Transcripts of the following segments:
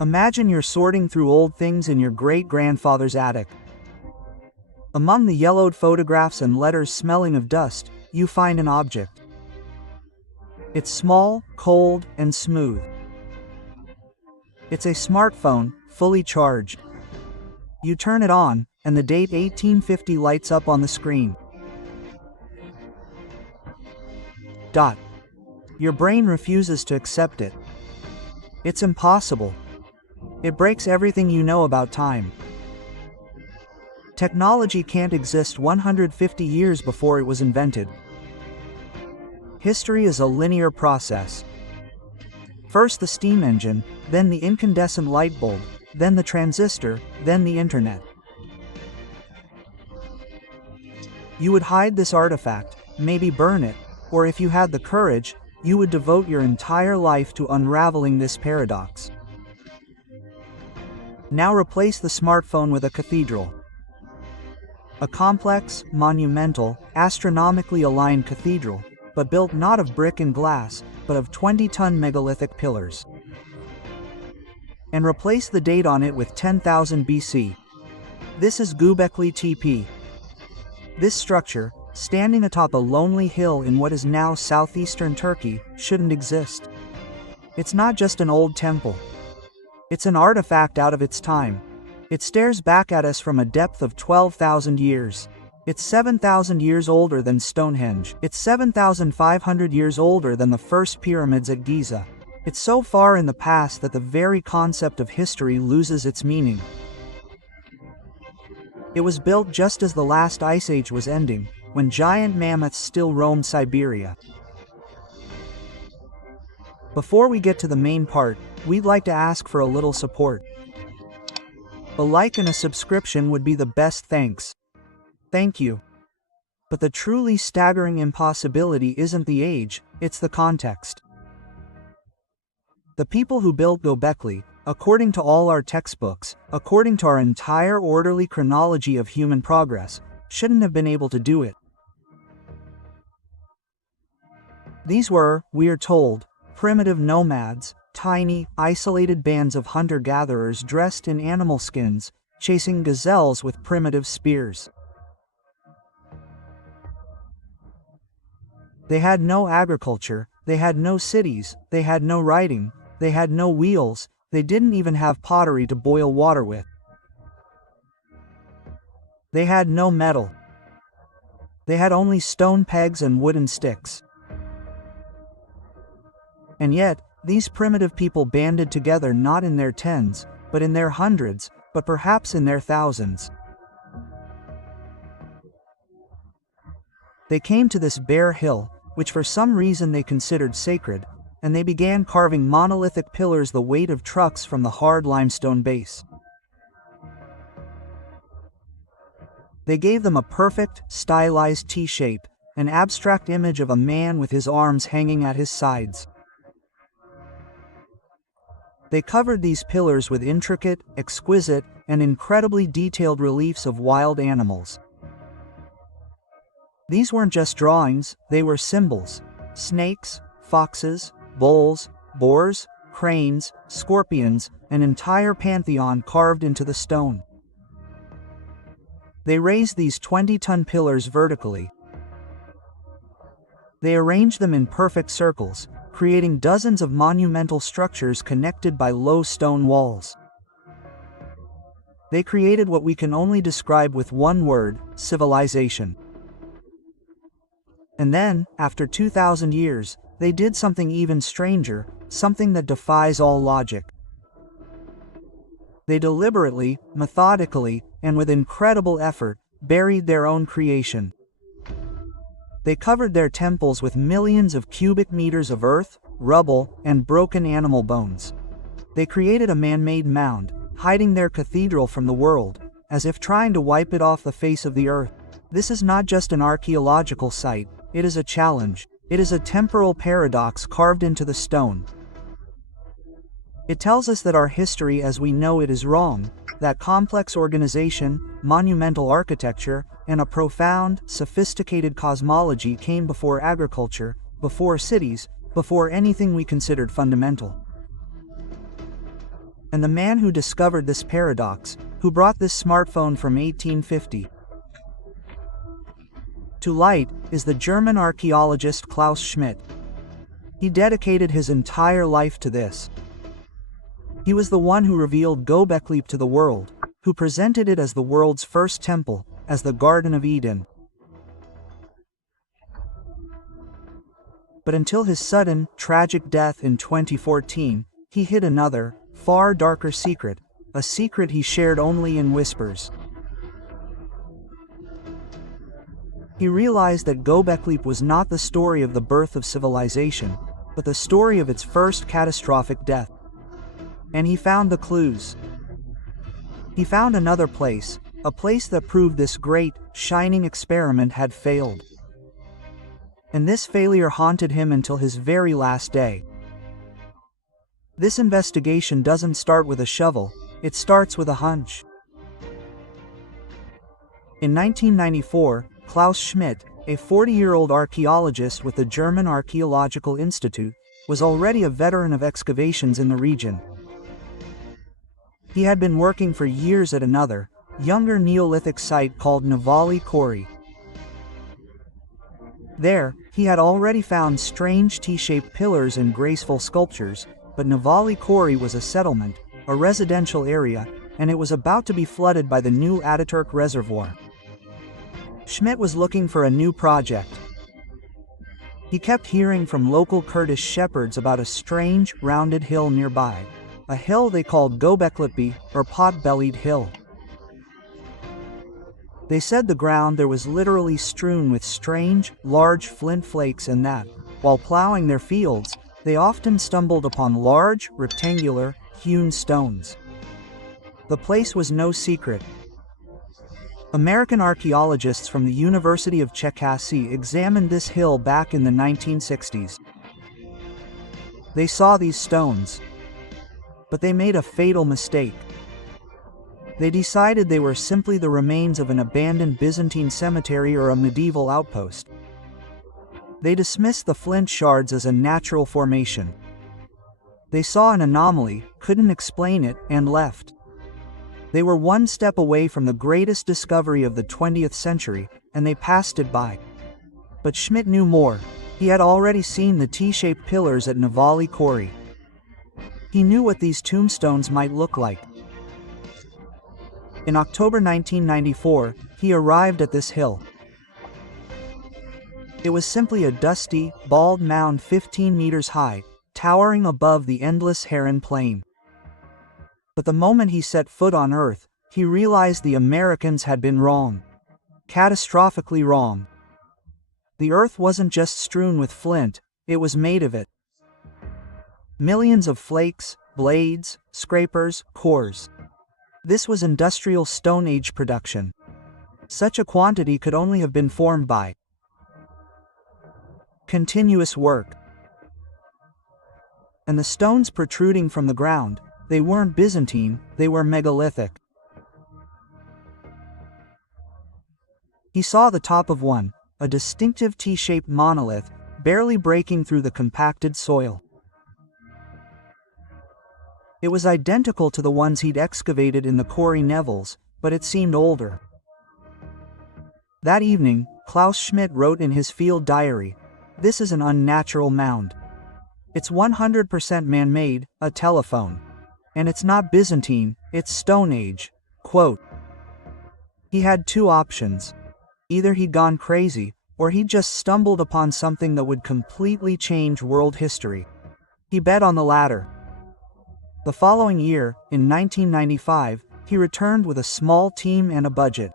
Imagine you're sorting through old things in your great-grandfather's attic. Among the yellowed photographs and letters smelling of dust, you find an object. It's small, cold, and smooth. It's a smartphone, fully charged. You turn it on, and the date 1850 lights up on the screen. Your brain refuses to accept it. It's impossible. It breaks everything you know about time. Technology can't exist 150 years before it was invented. History is a linear process. First the steam engine, then the incandescent light bulb, then the transistor, then the internet. You would hide this artifact, maybe burn it, or if you had the courage, you would devote your entire life to unraveling this paradox. Now replace the smartphone with a cathedral. A complex, monumental, astronomically aligned cathedral, but built not of brick and glass, but of 20-ton megalithic pillars. And replace the date on it with 10,000 BC. This is Göbekli Tepe. This structure, standing atop a lonely hill in what is now southeastern Turkey, shouldn't exist. It's not just an old temple. It's an artifact out of its time. It stares back at us from a depth of 12,000 years. It's 7,000 years older than Stonehenge. It's 7,500 years older than the first pyramids at Giza. It's so far in the past that the very concept of history loses its meaning. It was built just as the last ice age was ending, when giant mammoths still roamed Siberia. Before we get to the main part, we'd like to ask for a little support. A like and a subscription would be the best thanks. Thank you. But the truly staggering impossibility isn't the age, it's the context. The people who built Göbekli, according to all our textbooks, according to our entire orderly chronology of human progress, shouldn't have been able to do it. These were, we are told, primitive nomads, tiny, isolated bands of hunter-gatherers dressed in animal skins, chasing gazelles with primitive spears. They had no agriculture, they had no cities, they had no writing, they had no wheels, they didn't even have pottery to boil water with. They had no metal. They had only stone pegs and wooden sticks. And yet, these primitive people banded together not in their tens, but in their hundreds, but perhaps in their thousands. They came to this bare hill, which for some reason they considered sacred, and they began carving monolithic pillars the weight of trucks from the hard limestone base. They gave them a perfect, stylized T-shape, an abstract image of a man with his arms hanging at his sides. They covered these pillars with intricate, exquisite, and incredibly detailed reliefs of wild animals. These weren't just drawings, they were symbols: snakes, foxes, bulls, boars, cranes, scorpions, an entire pantheon carved into the stone. They raised these 20-ton pillars vertically. They arranged them in perfect circles, creating dozens of monumental structures connected by low stone walls. They created what we can only describe with one word: civilization. And then, after 2,000 years, they did something even stranger, something that defies all logic. They deliberately, methodically, and with incredible effort, buried their own creation. They covered their temples with millions of cubic meters of earth, rubble, and broken animal bones. They created a man-made mound, hiding their cathedral from the world, as if trying to wipe it off the face of the earth. This is not just an archaeological site, it is a challenge. It is a temporal paradox carved into the stone. It tells us that our history as we know it is wrong, that complex organization, monumental architecture, and a profound, sophisticated cosmology came before agriculture, before cities, before anything we considered fundamental. And the man who discovered this paradox, who brought this smartphone from 1850 to light, is the German archaeologist Klaus Schmidt. He dedicated his entire life to this. He was the one who revealed Göbekli to the world, who presented it as the world's first temple, as the Garden of Eden. But until his sudden, tragic death in 2014, he hid another, far darker secret, a secret he shared only in whispers. He realized that Göbekli was not the story of the birth of civilization, but the story of its first catastrophic death. And he found the clues. He found another place, a place that proved this great, shining experiment had failed. And this failure haunted him until his very last day. This investigation doesn't start with a shovel, it starts with a hunch. In 1994, Klaus Schmidt, a 40-year-old archaeologist with the German Archaeological Institute, was already a veteran of excavations in the region. He had been working for years at another, younger Neolithic site called Navali Kori. There, he had already found strange T-shaped pillars and graceful sculptures, but Navali Kori was a settlement, a residential area, and it was about to be flooded by the new Ataturk reservoir. Schmidt was looking for a new project. He kept hearing from local Kurdish shepherds about a strange, rounded hill nearby, a hill they called Göbekli, or pot-bellied hill. They said the ground there was literally strewn with strange, large flint flakes and that, while plowing their fields, they often stumbled upon large, rectangular, hewn stones. The place was no secret. American archaeologists from the University of Czechoslovakia examined this hill back in the 1960s. They saw these stones. But they made a fatal mistake. They decided they were simply the remains of an abandoned Byzantine cemetery or a medieval outpost. They dismissed the flint shards as a natural formation. They saw an anomaly, couldn't explain it, and left. They were one step away from the greatest discovery of the 20th century, and they passed it by. But Schmidt knew more. He had already seen the T-shaped pillars at Navali Kori. He knew what these tombstones might look like. In October 1994, he arrived at this hill. It was simply a dusty, bald mound 15 meters high, towering above the endless Heron Plain. But the moment he set foot on Earth, he realized the Americans had been wrong. Catastrophically wrong. The Earth wasn't just strewn with flint, it was made of it. Millions of flakes, blades, scrapers, cores. This was industrial Stone Age production. Such a quantity could only have been formed by continuous work. And the stones protruding from the ground, they weren't Byzantine, they were megalithic. He saw the top of one, a distinctive T-shaped monolith, barely breaking through the compacted soil. It was identical to the ones he'd excavated in the Kori Nevels, but it seemed older. That evening, Klaus Schmidt wrote in his field diary, "This is an unnatural mound. It's 100% man-made, a telephone. And it's not Byzantine, it's Stone Age." Quote. He had two options. Either he'd gone crazy, or he'd just stumbled upon something that would completely change world history. He bet on the latter. The following year, in 1995, he returned with a small team and a budget.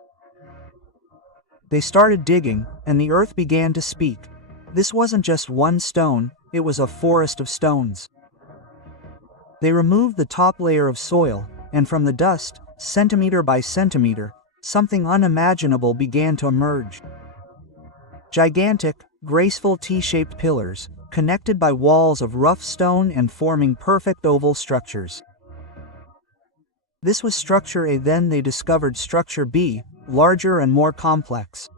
They started digging, and the earth began to speak. This wasn't just one stone, it was a forest of stones. They removed the top layer of soil, and from the dust, centimeter by centimeter, something unimaginable began to emerge. Gigantic, graceful T-shaped pillars, connected by walls of rough stone and forming perfect oval structures. This was structure A. Then they discovered structure B, larger and more complex.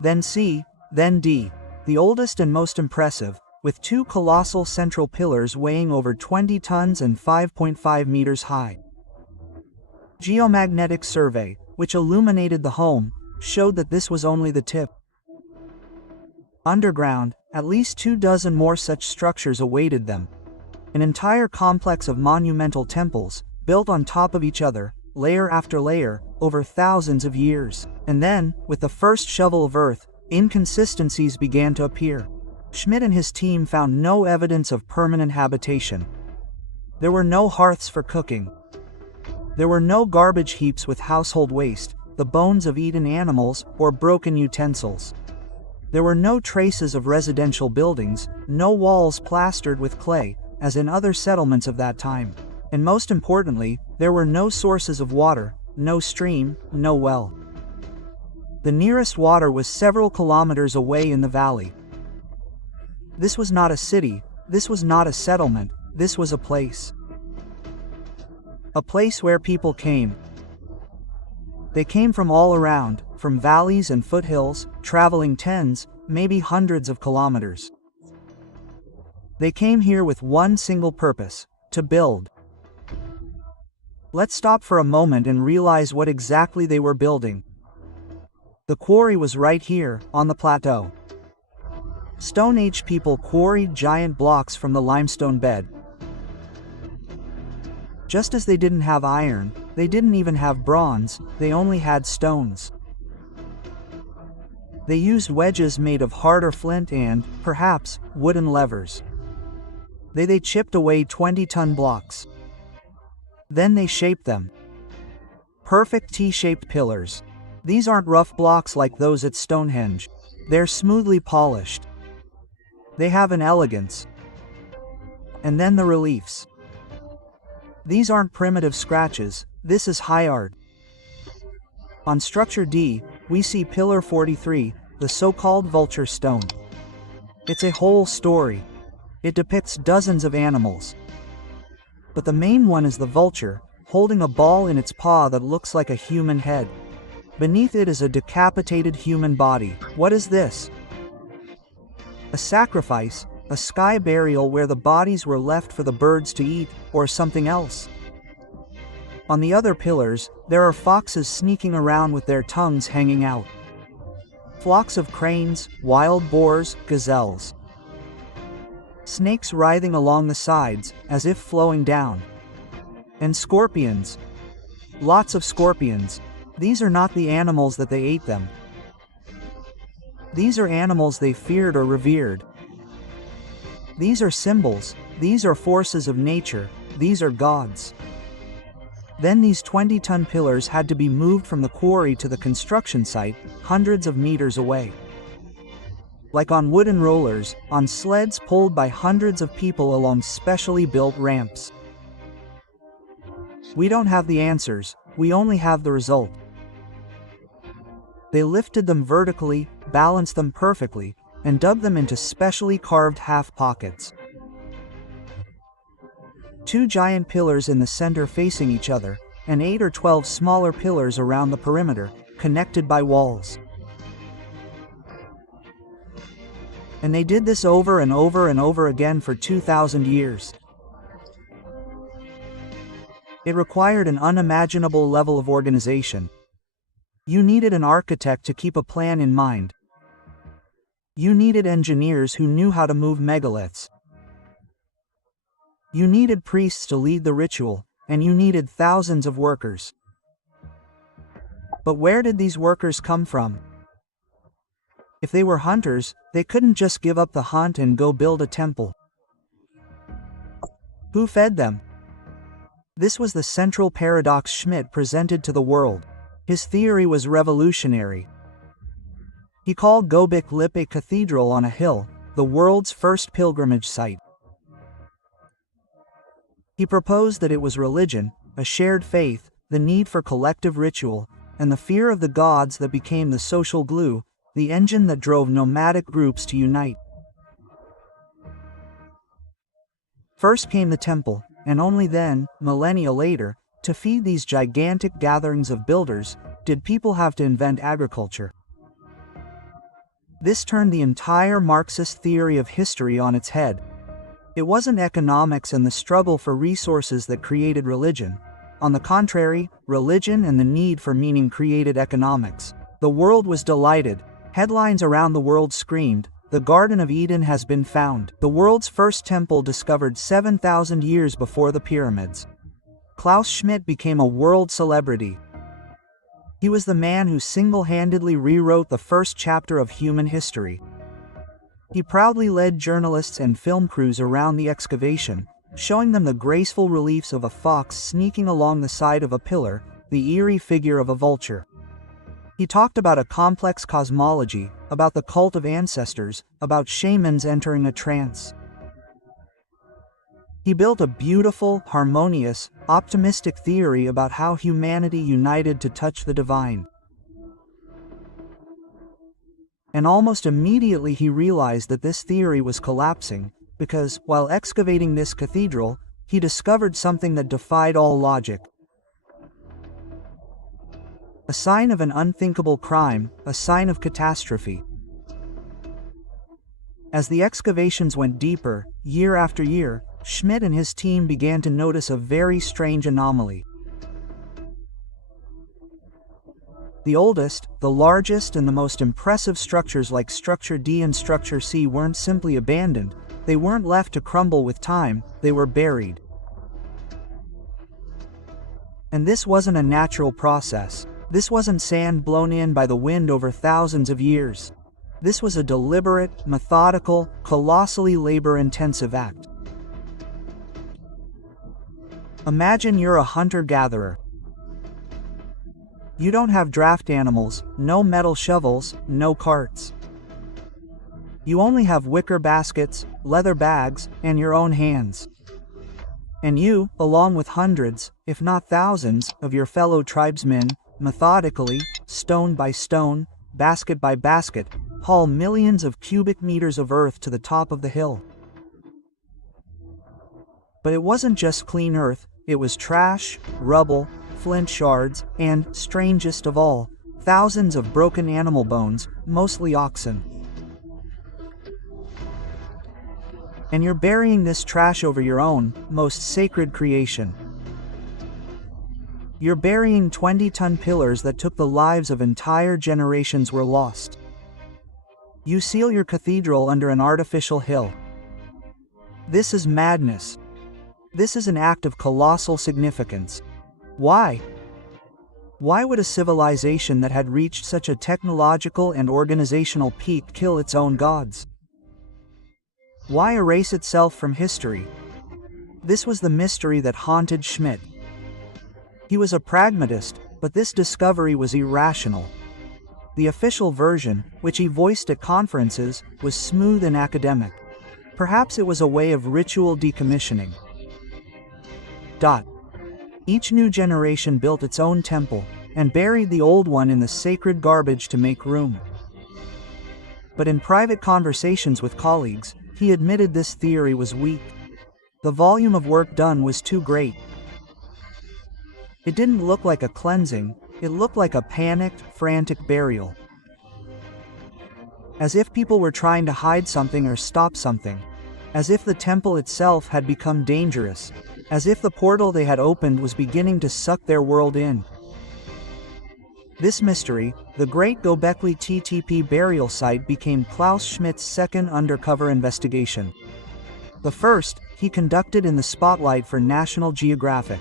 Then C, then D, the oldest and most impressive, with two colossal central pillars weighing over 20 tons and 5.5 meters high. Geomagnetic survey, which illuminated the home, showed that this was only the tip. Underground, at least 24 more such structures awaited them. An entire complex of monumental temples, built on top of each other, layer after layer, over thousands of years. And then, with the first shovel of earth, inconsistencies began to appear. Schmidt and his team found no evidence of permanent habitation. There were no hearths for cooking. There were no garbage heaps with household waste, the bones of eaten animals, or broken utensils. There were no traces of residential buildings, no walls plastered with clay, as in other settlements of that time. And most importantly, there were no sources of water, no stream, no well. The nearest water was several kilometers away in the valley. This was not a city, this was not a settlement, this was a place. A place where people came. They came from all around, from valleys and foothills, traveling tens, maybe hundreds of kilometers. They came here with one single purpose: to build. Let's stop for a moment and realize what exactly they were building. The quarry was right here, on the plateau. Stone Age people quarried giant blocks from the limestone bed. Just as they didn't have iron, they didn't even have bronze, they only had stones. They used wedges made of harder flint and, perhaps, wooden levers. They chipped away 20-ton blocks. Then they shaped them. Perfect T-shaped pillars. These aren't rough blocks like those at Stonehenge. They're smoothly polished. They have an elegance. And then the reliefs. These aren't primitive scratches, this is high art. On structure D, we see Pillar 43, the so-called vulture stone. It's a whole story. It depicts dozens of animals. But the main one is the vulture, holding a ball in its paw that looks like a human head. Beneath it is a decapitated human body. What is this? A sacrifice, a sky burial where the bodies were left for the birds to eat, or something else. On the other pillars, there are foxes sneaking around with their tongues hanging out. Flocks of cranes, wild boars, gazelles. Snakes writhing along the sides, as if flowing down. And scorpions. Lots of scorpions. These are not the animals that they ate them. These are animals they feared or revered. These are symbols, these are forces of nature, these are gods. Then these 20-ton pillars had to be moved from the quarry to the construction site, hundreds of meters away. Like on wooden rollers, on sleds pulled by hundreds of people along specially built ramps. We don't have the answers, we only have the result. They lifted them vertically, balanced them perfectly, and dug them into specially carved half pockets. Two giant pillars in the center facing each other, and 8 or 12 smaller pillars around the perimeter, connected by walls. And they did this over and over and over again for 2,000 years. It required an unimaginable level of organization. You needed an architect to keep a plan in mind. You needed engineers who knew how to move megaliths. You needed priests to lead the ritual, and you needed thousands of workers. But where did these workers come from? If they were hunters, they couldn't just give up the hunt and go build a temple. Who fed them? This was the central paradox Schmidt presented to the world. His theory was revolutionary. He called Göbekli a cathedral on a hill, the world's first pilgrimage site. He proposed that it was religion, a shared faith, the need for collective ritual, and the fear of the gods that became the social glue, the engine that drove nomadic groups to unite. First came the temple, and only then, millennia later, to feed these gigantic gatherings of builders, did people have to invent agriculture. This turned the entire Marxist theory of history on its head. It wasn't economics and the struggle for resources that created religion. On the contrary, religion and the need for meaning created economics. The world was delighted. Headlines around the world screamed, "The Garden of Eden has been found." The world's first temple discovered 7,000 years before the pyramids. Klaus Schmidt became a world celebrity. He was the man who single-handedly rewrote the first chapter of human history. He proudly led journalists and film crews around the excavation, showing them the graceful reliefs of a fox sneaking along the side of a pillar, the eerie figure of a vulture. He talked about a complex cosmology, about the cult of ancestors, about shamans entering a trance. He built a beautiful, harmonious, optimistic theory about how humanity united to touch the divine. And almost immediately he realized that this theory was collapsing, because, while excavating this cathedral, he discovered something that defied all logic. A sign of an unthinkable crime, a sign of catastrophe. As the excavations went deeper, year after year, Schmidt and his team began to notice a very strange anomaly. The oldest, the largest and the most impressive structures like Structure D and Structure C weren't simply abandoned, they weren't left to crumble with time, they were buried. And this wasn't a natural process. This wasn't sand blown in by the wind over thousands of years. This was a deliberate, methodical, colossally labor-intensive act. Imagine you're a hunter-gatherer. You don't have draft animals, no metal shovels, no carts. You only have wicker baskets, leather bags, and your own hands. And you, along with hundreds, if not thousands, of your fellow tribesmen, methodically, stone by stone, basket by basket, haul millions of cubic meters of earth to the top of the hill. But it wasn't just clean earth, it was trash, rubble, flint shards, and, strangest of all, thousands of broken animal bones, mostly oxen. And you're burying this trash over your own, most sacred creation. You're burying 20-ton pillars that took the lives of entire generations were lost. You seal your cathedral under an artificial hill. This is madness. This is an act of colossal significance. Why? Why would a civilization that had reached such a technological and organizational peak kill its own gods? Why erase itself from history? This was the mystery that haunted Schmidt. He was a pragmatist, but this discovery was irrational. The official version, which he voiced at conferences, was smooth and academic. Perhaps it was a way of ritual decommissioning. Each new generation built its own temple, and buried the old one in the sacred garbage to make room. But in private conversations with colleagues, he admitted this theory was weak. The volume of work done was too great. It didn't look like a cleansing, it looked like a panicked, frantic burial. As if people were trying to hide something or stop something. As if the temple itself had become dangerous. As if the portal they had opened was beginning to suck their world in. This mystery, the Great Göbekli Tepe burial site, became Klaus Schmidt's second undercover investigation. The first, he conducted in the spotlight for National Geographic.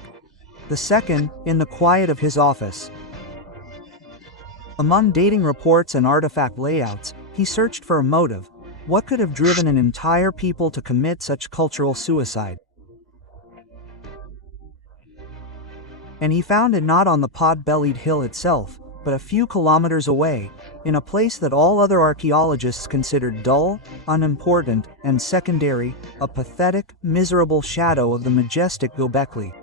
The second, in the quiet of his office. Among dating reports and artifact layouts, he searched for a motive. What could have driven an entire people to commit such cultural suicide? And he found it not on the pot-bellied hill itself, but a few kilometers away, in a place that all other archaeologists considered dull, unimportant, and secondary, a pathetic, miserable shadow of the majestic Göbekli.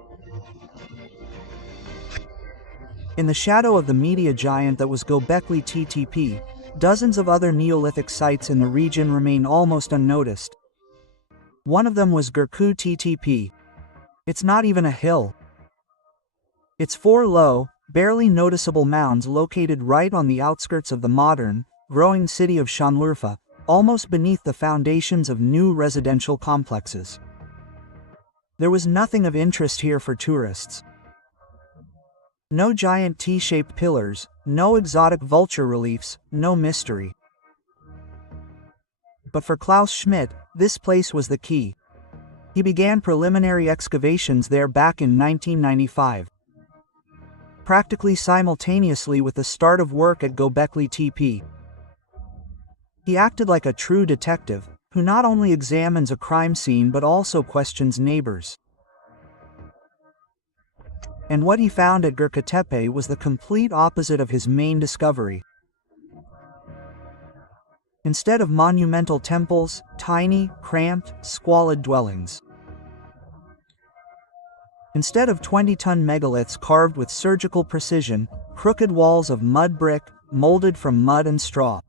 In the shadow of the media giant that was Göbekli Tepe, dozens of other Neolithic sites in the region remain almost unnoticed. One of them was Göbekli Tepe. It's not even a hill. It's four low, barely noticeable mounds located right on the outskirts of the modern, growing city of Şanlıurfa, almost beneath the foundations of new residential complexes. There was nothing of interest here for tourists. No giant T-shaped pillars, no exotic vulture reliefs, no mystery. But for Klaus Schmidt, this place was the key. He began preliminary excavations there back in 1995. Practically simultaneously with the start of work at Göbekli Tepe. He acted like a true detective, who not only examines a crime scene but also questions neighbors. And what he found at Göbekli Tepe was the complete opposite of his main discovery. Instead of monumental temples, tiny, cramped, squalid dwellings. Instead of 20-ton megaliths carved with surgical precision, crooked walls of mud brick, molded from mud and straw.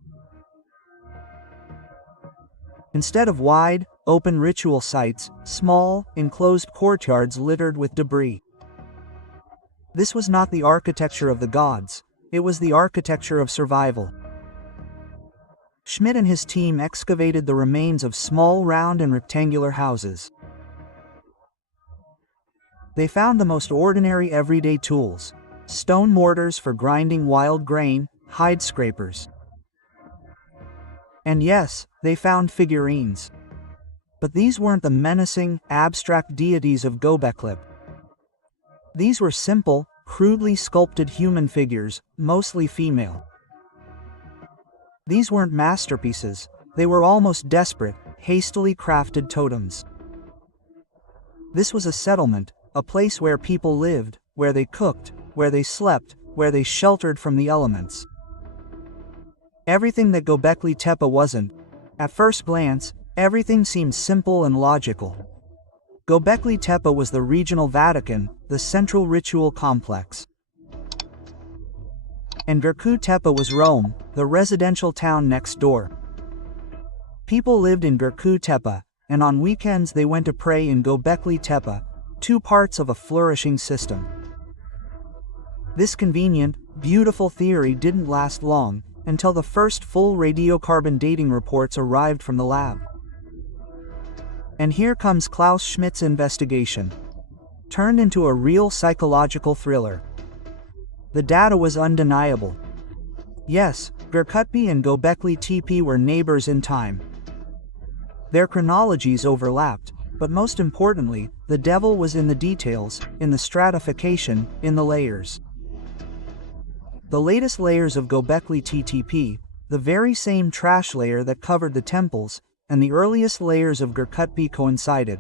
Instead of wide, open ritual sites, small, enclosed courtyards littered with debris. This was not the architecture of the gods, it was the architecture of survival. Schmidt and his team excavated the remains of small round and rectangular houses. They found the most ordinary everyday tools, stone mortars for grinding wild grain, hide scrapers. And yes, they found figurines. But these weren't the menacing, abstract deities of Göbekli. These were simple, crudely sculpted human figures, mostly female. These weren't masterpieces, they were almost desperate, hastily crafted totems. This was a settlement, a place where people lived, where they cooked, where they slept, where they sheltered from the elements. Everything that Göbekli Tepe wasn't. At first glance, everything seemed simple and logical. Göbekli Tepe was the regional Vatican, the central ritual complex. And Göbekli Tepe was Rome, the residential town next door. People lived in Göbekli Tepe, and on weekends they went to pray in Göbekli Tepe, two parts of a flourishing system. This convenient, beautiful theory didn't last long, until the first full radiocarbon dating reports arrived from the lab. And here comes Klaus Schmidt's investigation. Turned into a real psychological thriller. The data was undeniable. Yes, Göbekli and Göbekli Tepe were neighbors in time. Their chronologies overlapped, but most importantly, the devil was in the details, in the stratification, in the layers. The latest layers of Göbekli Tepe, the very same trash layer that covered the temples, and the earliest layers of Göbekli coincided.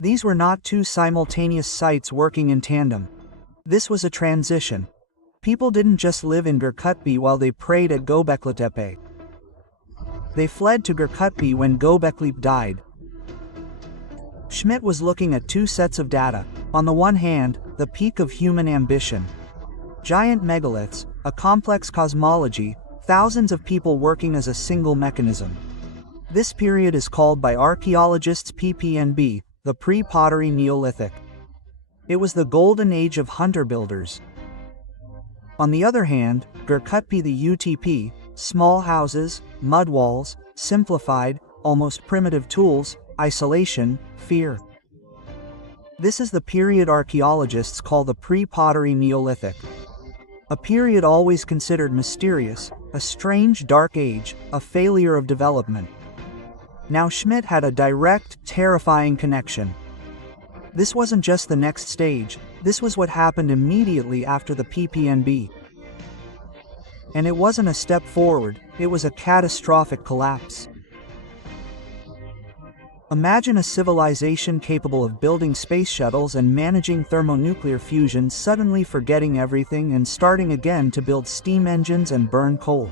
These were not two simultaneous sites working in tandem. This was a transition. People didn't just live in Göbekli while they prayed at Göbekli Tepe. They fled to Göbekli when Göbekli died. Schmidt was looking at two sets of data. On the one hand, the peak of human ambition. Giant megaliths, a complex cosmology, thousands of people working as a single mechanism. This period is called by archaeologists PPNB, the pre-pottery Neolithic. It was the golden age of hunter-builders. On the other hand, Göbekli the UTP, small houses, mud walls, simplified, almost primitive tools, isolation, fear. This is the period archaeologists call the pre-pottery Neolithic. A period always considered mysterious, a strange dark age, a failure of development. Now Schmidt had a direct, terrifying connection. This wasn't just the next stage, this was what happened immediately after the PPNB. And it wasn't a step forward, it was a catastrophic collapse. Imagine a civilization capable of building space shuttles and managing thermonuclear fusion suddenly forgetting everything and starting again to build steam engines and burn coal.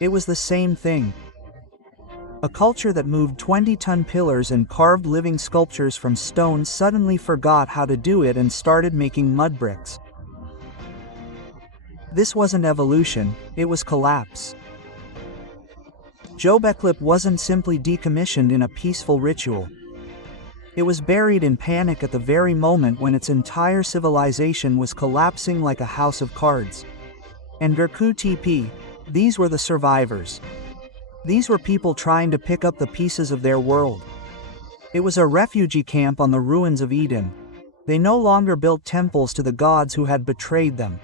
It was the same thing. A culture that moved 20-ton pillars and carved living sculptures from stone suddenly forgot how to do it and started making mud bricks. This wasn't evolution, it was collapse. Göbekli wasn't simply decommissioned in a peaceful ritual. It was buried in panic at the very moment when its entire civilization was collapsing like a house of cards. And Göbekli Tepe, These were the survivors. These were people trying to pick up the pieces of their world. It was a refugee camp on the ruins of Eden. They no longer built temples to the gods who had betrayed them.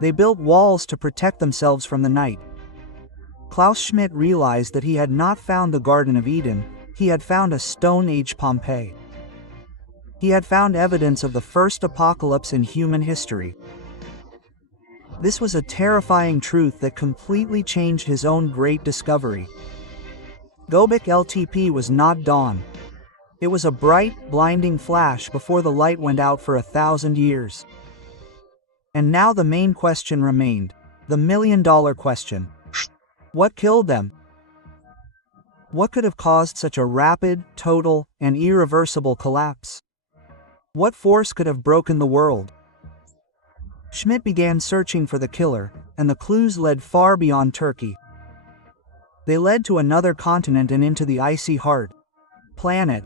They built walls to protect themselves from the night. Klaus Schmidt realized that he had not found the Garden of Eden, he had found a Stone Age Pompeii. He had found evidence of the first apocalypse in human history. This was a terrifying truth that completely changed his own great discovery. Göbekli was not dawn. It was a bright, blinding flash before the light went out for 1,000 years. And now the main question remained, the million-dollar question. What killed them? What could have caused such a rapid, total, and irreversible collapse? What force could have broken the world? Schmidt began searching for the killer, and the clues led far beyond Turkey. They led to another continent and into the icy heart. Planet.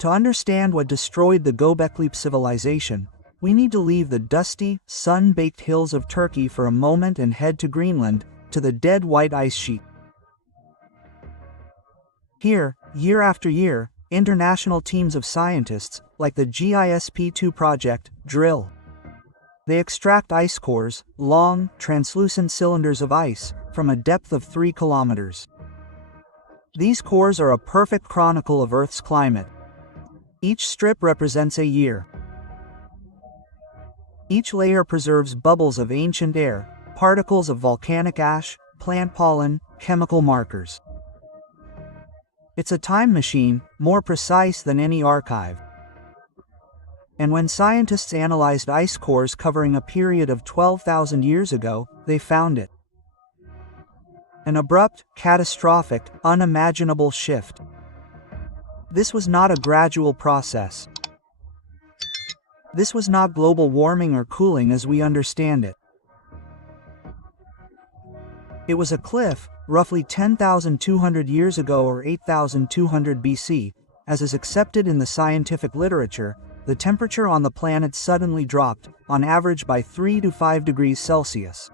To understand what destroyed the Göbekli civilization, we need to leave the dusty, sun-baked hills of Turkey for a moment and head to Greenland, to the dead white ice sheet. Here, year after year, international teams of scientists, like the GISP-2 project, drill. They extract ice cores, long, translucent cylinders of ice, from a depth of 3 kilometers. These cores are a perfect chronicle of Earth's climate. Each strip represents a year. Each layer preserves bubbles of ancient air, particles of volcanic ash, plant pollen, chemical markers. It's a time machine, more precise than any archive. And when scientists analyzed ice cores covering a period of 12,000 years ago, they found it. An abrupt, catastrophic, unimaginable shift. This was not a gradual process. This was not global warming or cooling as we understand it. It was a cliff, roughly 10,200 years ago or 8,200 BC, as is accepted in the scientific literature. The temperature on the planet suddenly dropped, on average by 3 to 5 degrees Celsius.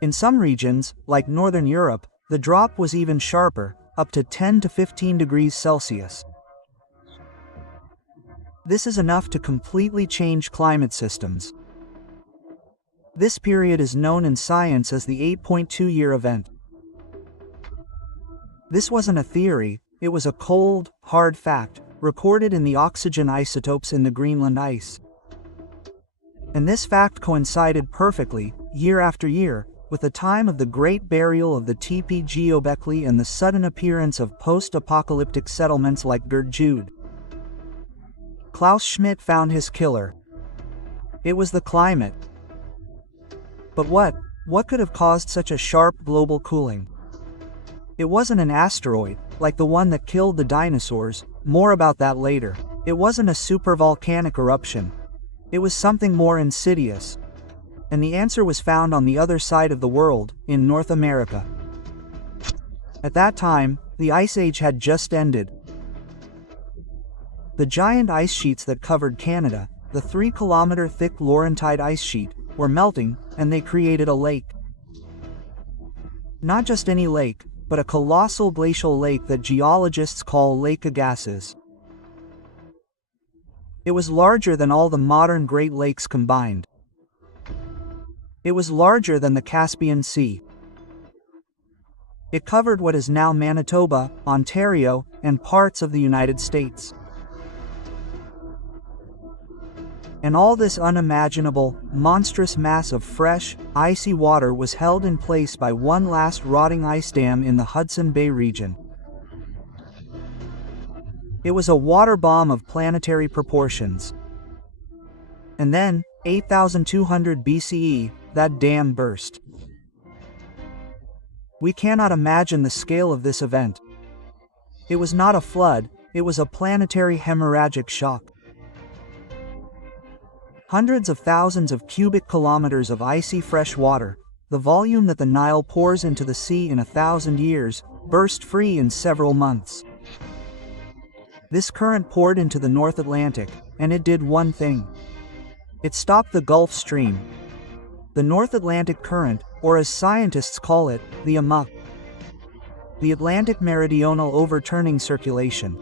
In some regions, like Northern Europe, the drop was even sharper, up to 10 to 15 degrees Celsius. This is enough to completely change climate systems. This period is known in science as the 8.2-year event. This wasn't a theory, it was a cold, hard fact, recorded in the oxygen isotopes in the Greenland ice. And this fact coincided perfectly, year after year, with the time of the Great Burial of the Tepe Göbekli and the sudden appearance of post-apocalyptic settlements like Göbekli. Klaus Schmidt found his killer. It was the climate. But what could have caused such a sharp global cooling? It wasn't an asteroid, like the one that killed the dinosaurs, more about that later. It wasn't a supervolcanic eruption. It was something more insidious. And the answer was found on the other side of the world, in North America. At that time, the Ice Age had just ended. The giant ice sheets that covered Canada, the 3-kilometer thick Laurentide ice sheet, were melting, and they created a lake. Not just any lake, but a colossal glacial lake that geologists call Lake Agassiz. It was larger than all the modern Great Lakes combined. It was larger than the Caspian Sea. It covered what is now Manitoba, Ontario, and parts of the United States. And all this unimaginable, monstrous mass of fresh, icy water was held in place by one last rotting ice dam in the Hudson Bay region. It was a water bomb of planetary proportions. And then, 8,200 BCE, that dam burst. We cannot imagine the scale of this event. It was not a flood, it was a planetary hemorrhagic shock. Hundreds of thousands of cubic kilometers of icy fresh water, the volume that the Nile pours into the sea in 1,000 years, burst free in several months. This current poured into the North Atlantic, and it did one thing. It stopped the Gulf Stream. The North Atlantic Current, or as scientists call it, the AMUC. The Atlantic Meridional Overturning Circulation.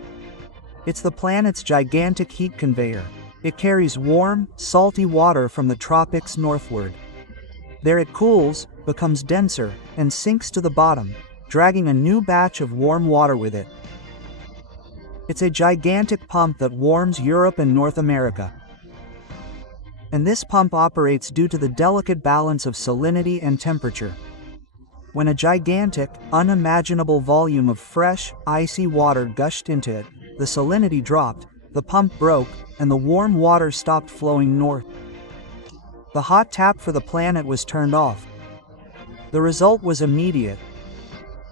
It's the planet's gigantic heat conveyor. It carries warm, salty water from the tropics northward. There it cools, becomes denser, and sinks to the bottom, dragging a new batch of warm water with it. It's a gigantic pump that warms Europe and North America. And this pump operates due to the delicate balance of salinity and temperature. When a gigantic, unimaginable volume of fresh, icy water gushed into it, the salinity dropped, the pump broke, and the warm water stopped flowing north. The hot tap for the planet was turned off. The result was immediate.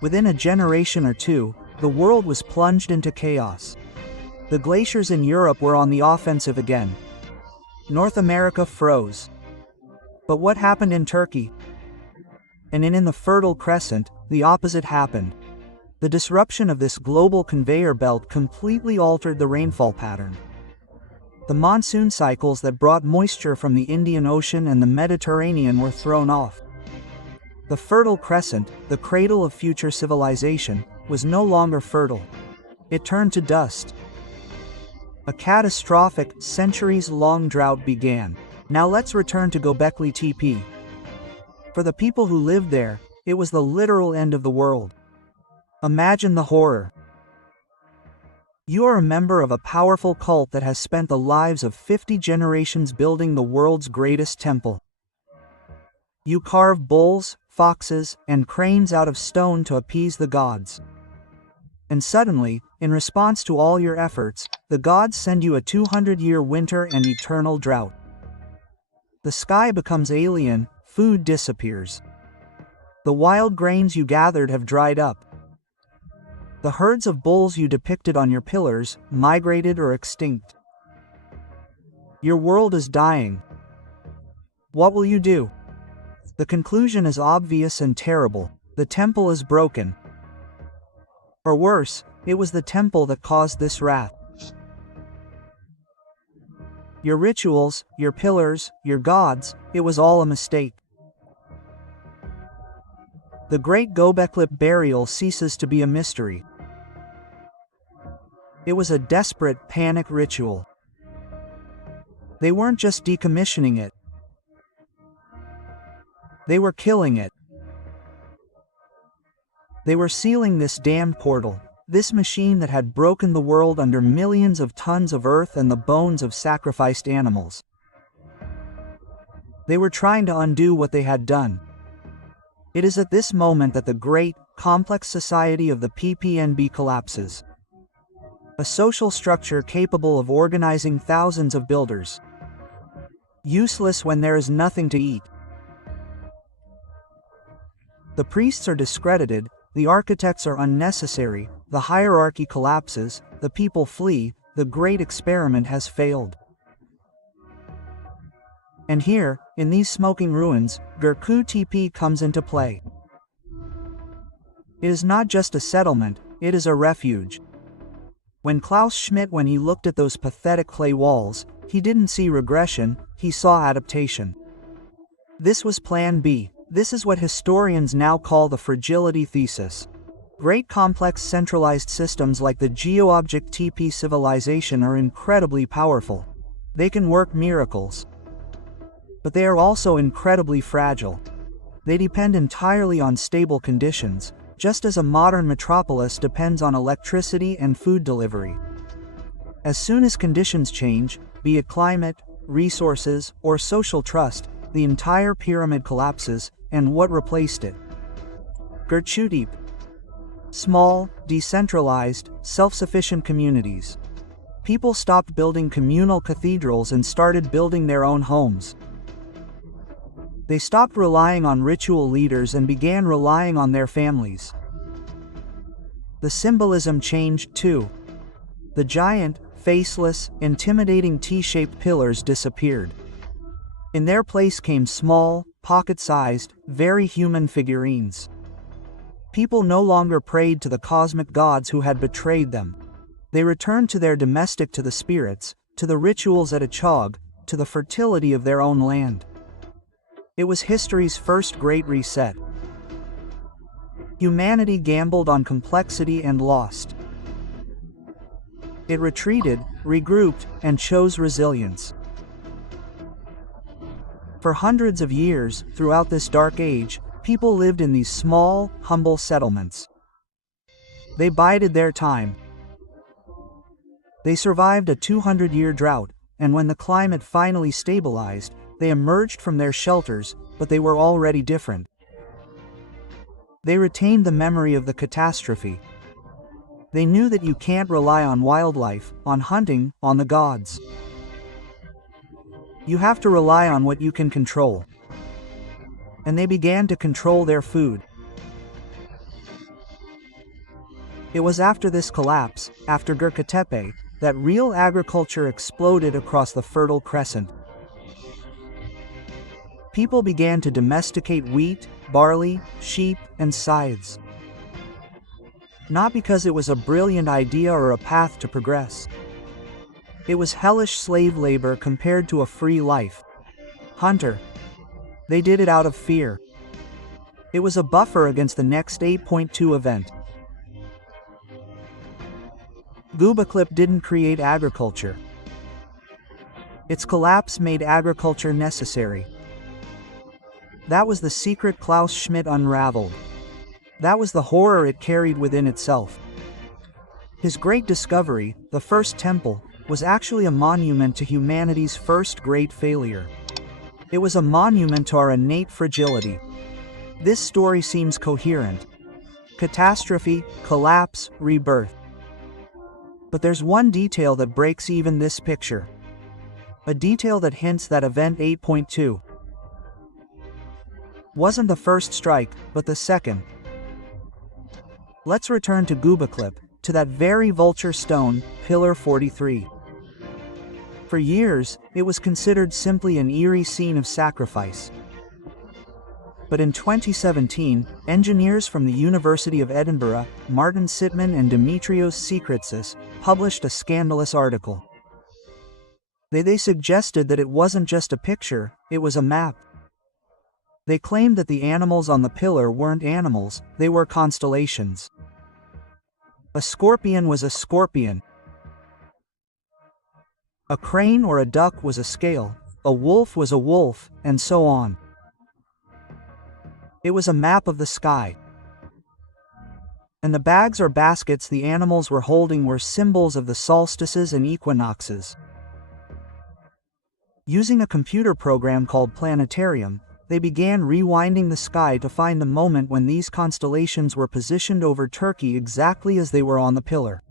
Within a generation or two, the world was plunged into chaos. The glaciers in Europe were on the offensive again. North America froze. But what happened in Turkey? And in the Fertile Crescent, the opposite happened. The disruption of this global conveyor belt completely altered the rainfall pattern. The monsoon cycles that brought moisture from the Indian Ocean and the Mediterranean were thrown off. The Fertile Crescent, the cradle of future civilization, was no longer fertile. It turned to dust. A catastrophic, centuries-long drought began. Now let's return to Göbekli Tepe. For the people who lived there, it was the literal end of the world. Imagine the horror. You are a member of a powerful cult that has spent the lives of 50 generations building the world's greatest temple. You carve bulls, foxes, and cranes out of stone to appease the gods. And suddenly, in response to all your efforts, the gods send you a 200-year winter and eternal drought. The sky becomes alien, food disappears. The wild grains you gathered have dried up. The herds of bulls you depicted on your pillars migrated or extinct. Your world is dying. What will you do? The conclusion is obvious and terrible. The temple is broken. Or worse, it was the temple that caused this wrath. Your rituals, your pillars, your gods, it was all a mistake. The Great Göbekli burial ceases to be a mystery. It was a desperate, panic ritual. They weren't just decommissioning it. They were killing it. They were sealing this damned portal, this machine that had broken the world under millions of tons of earth and the bones of sacrificed animals. They were trying to undo what they had done. It is at this moment that the great, complex society of the PPNB collapses. A social structure capable of organizing thousands of builders. Useless when there is nothing to eat. The priests are discredited, the architects are unnecessary, the hierarchy collapses, the people flee, the great experiment has failed. And here, in these smoking ruins, Göbekli Tepe comes into play. It is not just a settlement, it is a refuge. When Klaus Schmidt looked at those pathetic clay walls, he didn't see regression, he saw adaptation. This was Plan B. This is what historians now call the fragility thesis. Great complex centralized systems like the geo-object TP civilization are incredibly powerful. They can work miracles. But they are also incredibly fragile. They depend entirely on stable conditions, just as a modern metropolis depends on electricity and food delivery. As soon as conditions change, be it climate, resources, or social trust, the entire pyramid collapses, and what replaced it? Göbekli Tepe. Small, decentralized, self-sufficient communities. People stopped building communal cathedrals and started building their own homes. They stopped relying on ritual leaders and began relying on their families. The symbolism changed too. The giant, faceless, intimidating T-shaped pillars disappeared. In their place came small, pocket-sized, very human figurines. People no longer prayed to the cosmic gods who had betrayed them. They returned to their domestic, to the spirits, to the rituals at a chog, to the fertility of their own land. It was history's first great reset. Humanity gambled on complexity and lost. It retreated, regrouped, and chose resilience. For hundreds of years, throughout this dark age, people lived in these small, humble settlements. They bided their time. They survived a 200-year drought, and when the climate finally stabilized, they emerged from their shelters, but they were already different. They retained the memory of the catastrophe. They knew that you can't rely on wildlife, on hunting, on the gods. You have to rely on what you can control. And they began to control their food. It was after this collapse, after Göbekli Tepe, that real agriculture exploded across the Fertile Crescent. People began to domesticate wheat, barley, sheep, and scythes. Not because it was a brilliant idea or a path to progress. It was hellish slave labor compared to a free life. Hunter. They did it out of fear. It was a buffer against the next 8.2 event. Göbekli didn't create agriculture. Its collapse made agriculture necessary. That was the secret Klaus Schmidt unraveled. That was the horror it carried within itself. His great discovery, the first temple, was actually a monument to humanity's first great failure. It was a monument to our innate fragility. This story seems coherent. Catastrophe, collapse, rebirth. But there's one detail that breaks even this picture. A detail that hints that event 8.2 wasn't the first strike, but the second. Let's return to Göbekli, to that very vulture stone, Pillar 43. For years, it was considered simply an eerie scene of sacrifice. But in 2017, engineers from the University of Edinburgh, Martin Sitman and Dimitrios Sekritsis, published a scandalous article. They suggested that it wasn't just a picture, it was a map. They claimed that the animals on the pillar weren't animals, they were constellations. A scorpion was a scorpion. A crane or a duck was a scale, a wolf was a wolf, and so on. It was a map of the sky. And the bags or baskets the animals were holding were symbols of the solstices and equinoxes. Using a computer program called Planetarium, they began rewinding the sky to find the moment when these constellations were positioned over Turkey exactly as they were on the pillar.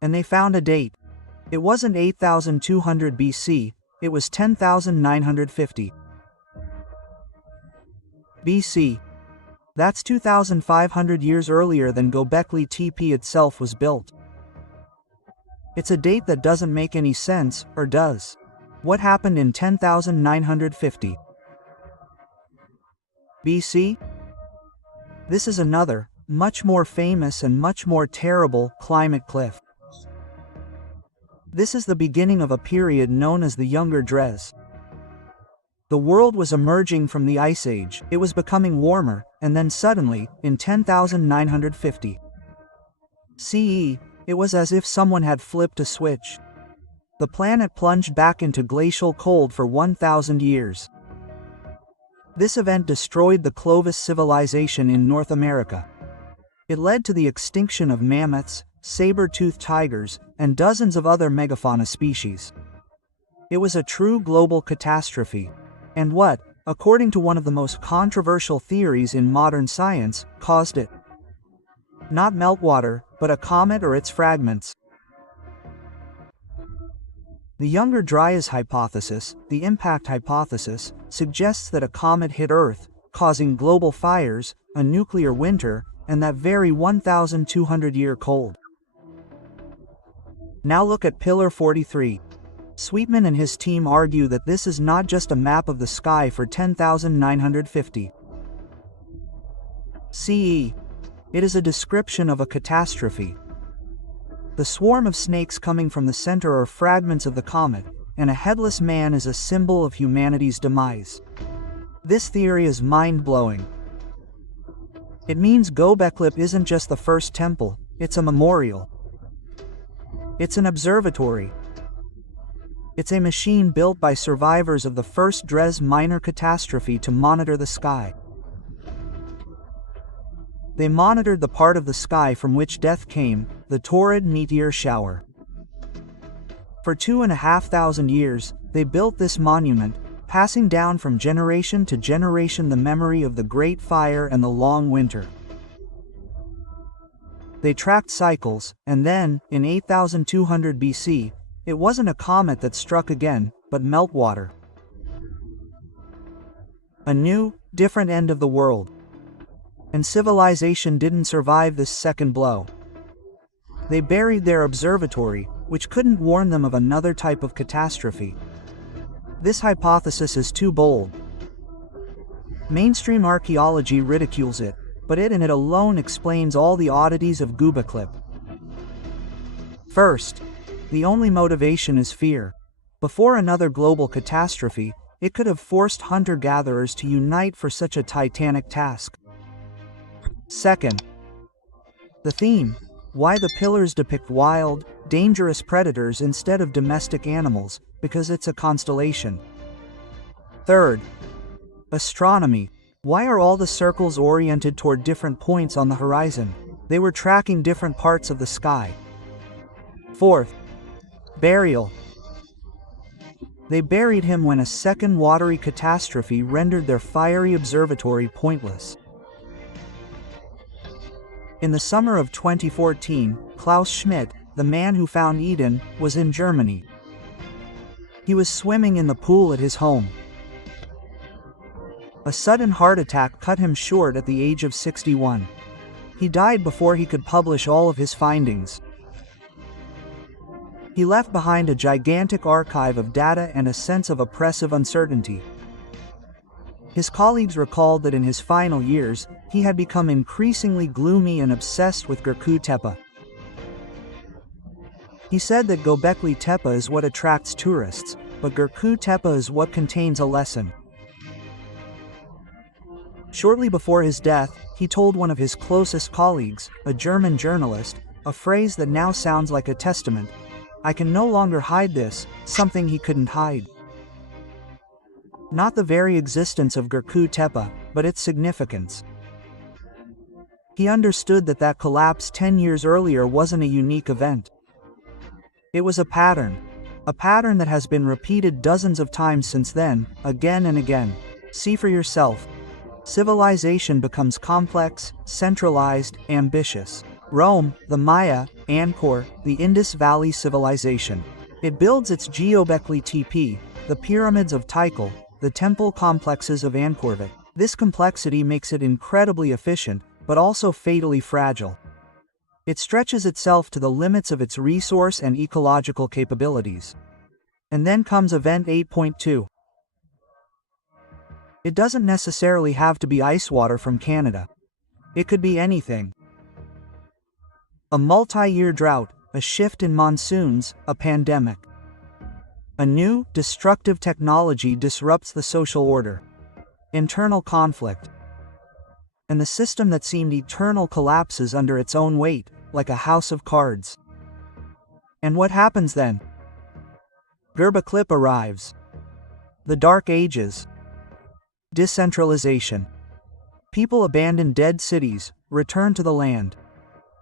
And they found a date. It wasn't 8,200 BC, it was 10,950 BC. That's 2,500 years earlier than Göbekli Tepe itself was built. It's a date that doesn't make any sense, or does? What happened in 10,950 BC? This is another, much more famous and much more terrible, climate cliff. This is the beginning of a period known as the Younger Dres. The world was emerging from the Ice Age, it was becoming warmer, and then suddenly, in 10,950 CE, it was as if someone had flipped a switch. The planet plunged back into glacial cold for 1,000 years. This event destroyed the Clovis civilization in North America. It led to the extinction of mammoths, saber-toothed tigers, and dozens of other megafauna species. It was a true global catastrophe. And what, according to one of the most controversial theories in modern science, caused it? Not meltwater, but a comet or its fragments. The Younger Dryas hypothesis, the impact hypothesis, suggests that a comet hit Earth, causing global fires, a nuclear winter, and that very 1,200-year cold. Now look at Pillar 43. Sweetman and his team argue that this is not just a map of the sky for 10,950 CE. It is a description of a catastrophe. The swarm of snakes coming from the center are fragments of the comet, and a headless man is a symbol of humanity's demise. This theory is mind-blowing. It means Göbekli isn't just the first temple, it's a memorial. It's an observatory. It's a machine built by survivors of the first Dres minor catastrophe to monitor the sky. They monitored the part of the sky from which death came, the torrid meteor shower. For 2,500 years, they built this monument, passing down from generation to generation the memory of the Great Fire and the long winter. They tracked cycles, and then, in 8,200 BC, it wasn't a comet that struck again, but meltwater. A new, different end of the world. And civilization didn't survive this second blow. They buried their observatory, which couldn't warn them of another type of catastrophe. This hypothesis is too bold. Mainstream archaeology ridicules it, but it and it alone explains all the oddities of Göbekli. First, the only motivation is fear. Before another global catastrophe, it could have forced hunter-gatherers to unite for such a titanic task. Second, the theme, why the pillars depict wild, dangerous predators instead of domestic animals, because it's a constellation. Third, astronomy, why are all the circles oriented toward different points on the horizon? They were tracking different parts of the sky. Fourth, burial. They buried him when a second watery catastrophe rendered their fiery observatory pointless. In the summer of 2014, Klaus Schmidt, the man who found Eden, was in Germany. He was swimming in the pool at his home. A sudden heart attack cut him short at the age of 61. He died before he could publish all of his findings. He left behind a gigantic archive of data and a sense of oppressive uncertainty. His colleagues recalled that in his final years, he had become increasingly gloomy and obsessed with Göbekli Tepe. He said that Göbekli Tepe is what attracts tourists, but Göbekli Tepe is what contains a lesson. Shortly before his death, he told one of his closest colleagues, a German journalist, a phrase that now sounds like a testament: "I can no longer hide this," something he couldn't hide. Not the very existence of Göbekli Tepe, but its significance. He understood that that collapse 10 years earlier wasn't a unique event. It was a pattern that has been repeated dozens of times since then, again and again. See for yourself. Civilization becomes complex, centralized, ambitious. Rome, the Maya, Angkor, the Indus Valley Civilization. It builds its Göbekli Tepe, the pyramids of Tikal, the temple complexes of Angkor. This complexity makes it incredibly efficient, but also fatally fragile. It stretches itself to the limits of its resource and ecological capabilities. And then comes Event 8.2. It doesn't necessarily have to be ice water from Canada. It could be anything. A multi-year drought, a shift in monsoons, a pandemic. A new, destructive technology disrupts the social order. Internal conflict. And the system that seemed eternal collapses under its own weight, like a house of cards. And what happens then? Göbekli arrives. The Dark Ages. Decentralization. People abandon dead cities, return to the land.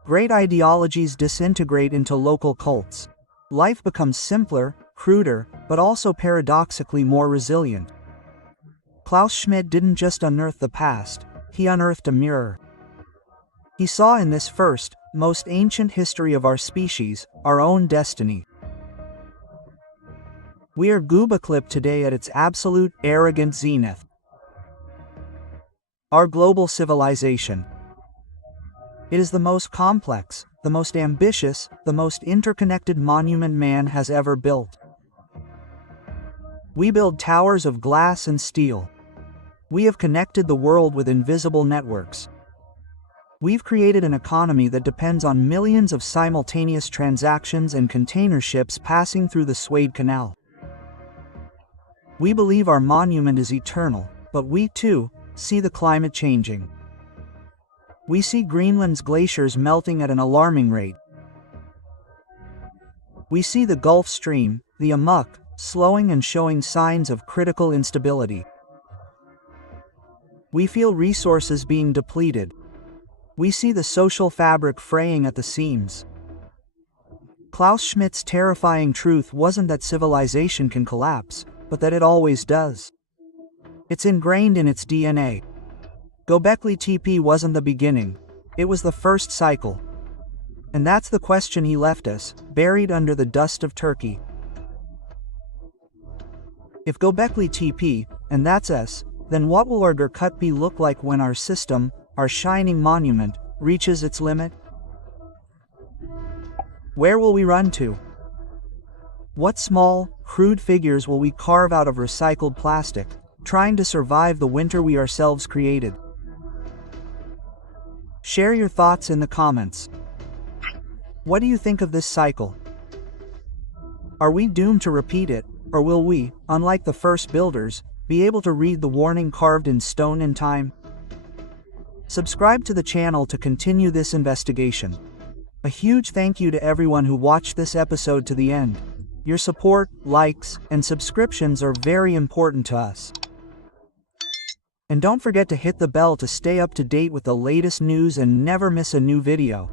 Great ideologies disintegrate into local cults. Life becomes simpler, cruder, but also paradoxically more resilient. Klaus Schmidt didn't just unearth the past, he unearthed a mirror. He saw in this first, most ancient history of our species, our own destiny. We are Göbekli today at its absolute, arrogant zenith. Our global civilization. It is the most complex, the most ambitious, the most interconnected monument man has ever built. We build towers of glass and steel. We have connected the world with invisible networks. We've created an economy that depends on millions of simultaneous transactions and container ships passing through the Suez Canal. We believe our monument is eternal, but we, too, see the climate changing. We see Greenland's glaciers melting at an alarming rate. We see the Gulf Stream, the Amuk, slowing and showing signs of critical instability. We feel resources being depleted. We see the social fabric fraying at the seams. Klaus Schmidt's terrifying truth wasn't that civilization can collapse, but that it always does. It's ingrained in its DNA. Göbekli Tepe wasn't the beginning, it was the first cycle. And that's the question he left us, buried under the dust of Turkey. If Göbekli Tepe, and that's us, then what will our Göbekli look like when our system, our shining monument, reaches its limit? Where will we run to? What small, crude figures will we carve out of recycled plastic, trying to survive the winter we ourselves created? Share your thoughts in the comments. What do you think of this cycle? Are we doomed to repeat it, or will we, unlike the first builders, be able to read the warning carved in stone in time? Subscribe to the channel to continue this investigation. A huge thank you to everyone who watched this episode to the end. Your support, likes, and subscriptions are very important to us. And don't forget to hit the bell to stay up to date with the latest news and never miss a new video.